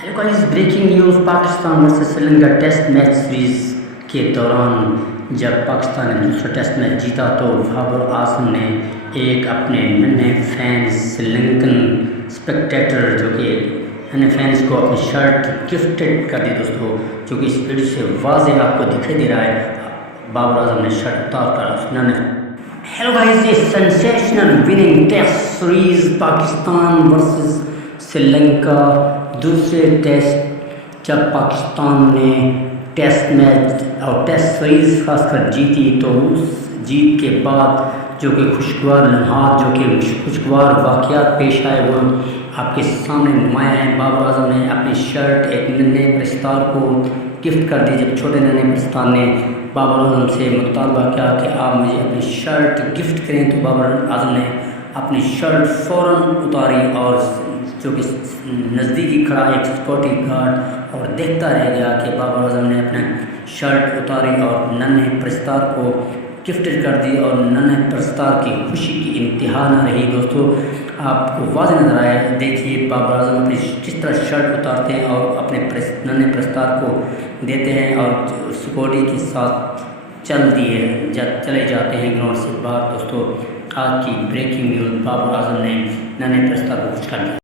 Hello guys, breaking news Pakistan versus Sri Lanka test match series کے دوران جب پاکستان نے دوسرا ٹیسٹ میچ جیتا تو بابر اعظم نے ایک اپنے ننے فینس سری لنکن اسپیکٹیٹر جو کہ ننے فینس کو اپنی شرٹ گفٹڈ کر دی دوستو، جو کہ اس ویڈیو سے واضح آپ کو دکھائی دے رہا ہے۔ بابر اعظم نے شرٹ اتار کر اس ننے ہیلو گائز، یہ sensational winning test series Pakistan versus Sri Lanka دوسرے ٹیسٹ جب پاکستان نے ٹیسٹ میچ اور ٹیسٹ سیریز خاص کر جیتی تو اس جیت کے بعد جو کہ خوشگوار لمحات، جو کہ خوشگوار واقعات پیش آئے وہ آپ کے سامنے نمایاں ہیں۔ بابر اعظم نے اپنی شرٹ ایک ننے پرستار کو گفٹ کر دی جب چھوٹے ننے پرستار نے بابر اعظم سے مطالبہ کیا کہ آپ مجھے اپنی شرٹ گفٹ کریں، تو بابر اعظم نے اپنی شرٹ فوراً اتاری اور جو کہ نزدیکی کھڑا ایک سیکورٹی گارڈ اور دیکھتا رہ گیا کہ بابر اعظم نے اپنے شرٹ اتاری اور ننھے پرستار کو گفٹڈ کر دی، اور ننھے پرستار کی خوشی کی انتہا نہ رہی۔ دوستو آپ کو واضح نظر آیا، دیکھیے بابر اعظم اپنی کس طرح شرٹ اتارتے ہیں اور اپنے ننھے پرستار کو دیتے ہیں اور سیکورٹی کے ساتھ چلے جاتے ہیں گراؤنڈ سے باہر۔ دوستو آج کی بریکنگ نیوز، بابر اعظم نے ننھے پرستار کو خوش کر دیا۔